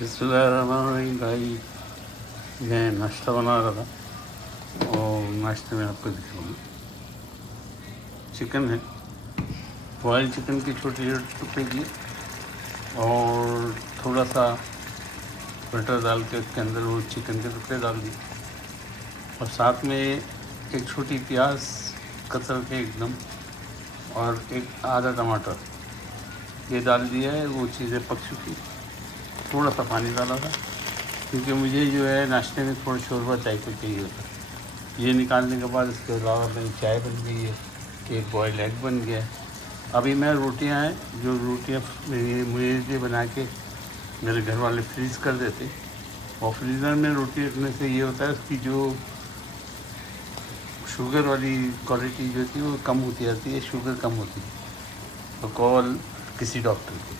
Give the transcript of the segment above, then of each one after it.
बिस्मिल्लाहिर्रहमानिर्रहीम भाई। मैं नाश्ता बना रहा था और नाश्ते में आपको दिखाऊंगा। चिकन है, बॉयल चिकन की छोटी छोटी टुकड़े किए और थोड़ा सा बटर डाल के उसके अंदर वो चिकन के टुकड़े डाल दिए और साथ में एक छोटी प्याज कतर के एकदम और एक आधा टमाटर ये डाल दिया है। वो चीज़ें पक चुकी, थोड़ा सा पानी डाला था क्योंकि मुझे जो है नाश्ते में थोड़ा शोरबा टाइप का चाहिए होता है। ये निकालने के बाद इसके अलावा मेरी चाय बन गई है, एक बॉयल एग बन गया है। अभी मैं रोटियां हैं जो रोटियां मुझे लिए बना के मेरे घर वाले फ्रीज़ कर देते, और फ्रीज़र में रोटी रखने से ये होता है उसकी जो शुगर वाली क्वालिटी जो होती है वो कम होती जाती है, शुगर कम होती है। तो कॉल किसी डॉक्टर की,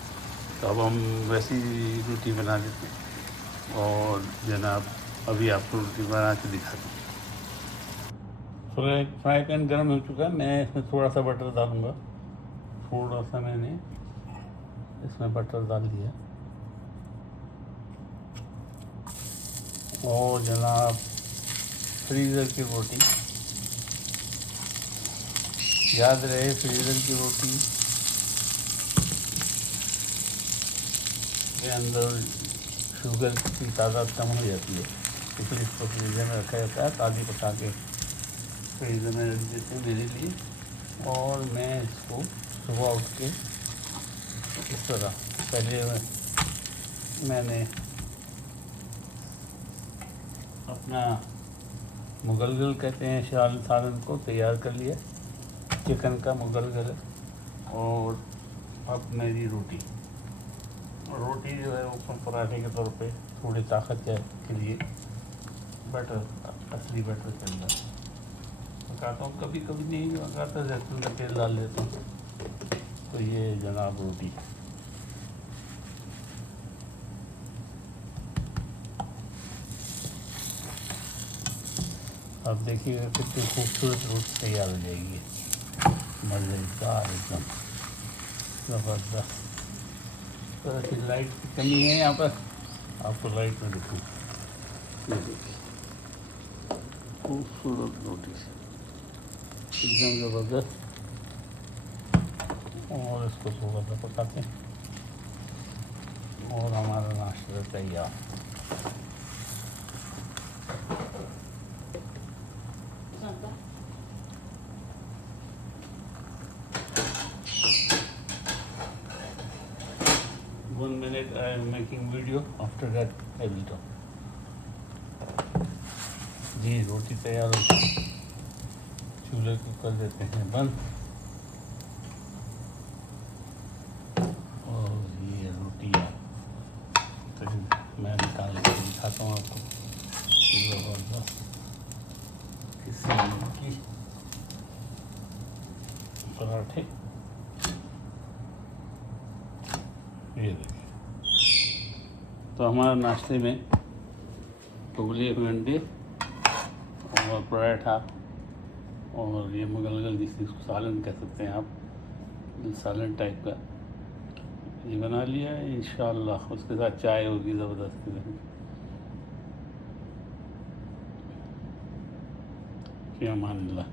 तो अब हम वैसी रोटी बना देते हैं और जनाब अभी आपको रोटी बना के दिखाता हूँ। फ्राई पैन गर्म हो चुका है, मैं इसमें थोड़ा सा बटर डालूँगा। थोड़ा सा मैंने इसमें बटर डाल दिया और जनाब फ्रीज़र की रोटी, याद रहे फ्रीज़र की रोटी के अंदर शुगर की तादाद कम हो जाती है, इसलिए इसको फ्रीज़र में रखा जाता है। ताज़ी पका के फ्रीज़र में रख देते हैं मेरे लिए, और मैं इसको सुबह उठ के इस तरह पहले मैंने अपना मुगलगल कहते हैं सालन को तैयार कर लिया, चिकन का मुगलगल। और अब मेरी रोटी जो है वो पराठे के तौर पे थोड़ी ताकत के लिए बटर, असली बटर के अंदर पकाता हूँ। कभी कभी नहीं पकाता, जैतून का तेल डाल लेता हूँ। तो ये जनाब रोटी, अब देखिएगा कितनी खूबसूरत रोटी तैयार हो जाएगी, मज़ेदार एकदम ज़बरदस्त। तो लाइट की कमी है यहाँ पर, आपको लाइट में दिखूँ। ये देखिए खूबसूरत रोटी एकदम ज़बरदस्त। और इसको थोड़ा सा पकाते हैं और हमारा नाश्ता तैयार। One minute I am making video, after that I will talk. जी रोटी तैयार हो गई, चूल्हे को कर देते हैं बंद और ये रोटी तो मैं निकाल के दिखाता हूँ आपको। ज़बरदस्त किस्म की पराठे, ये देखिए। तो हमारे नाश्ते में उबले हुए अंडे और पराठा और ये मुगलगल जिसको सालन कह सकते हैं आप, सालन टाइप का ये बना लिया है। इंशाअल्लाह उसके साथ चाय होगी ज़बरदस्त। फ़ी अमानिल्लाह।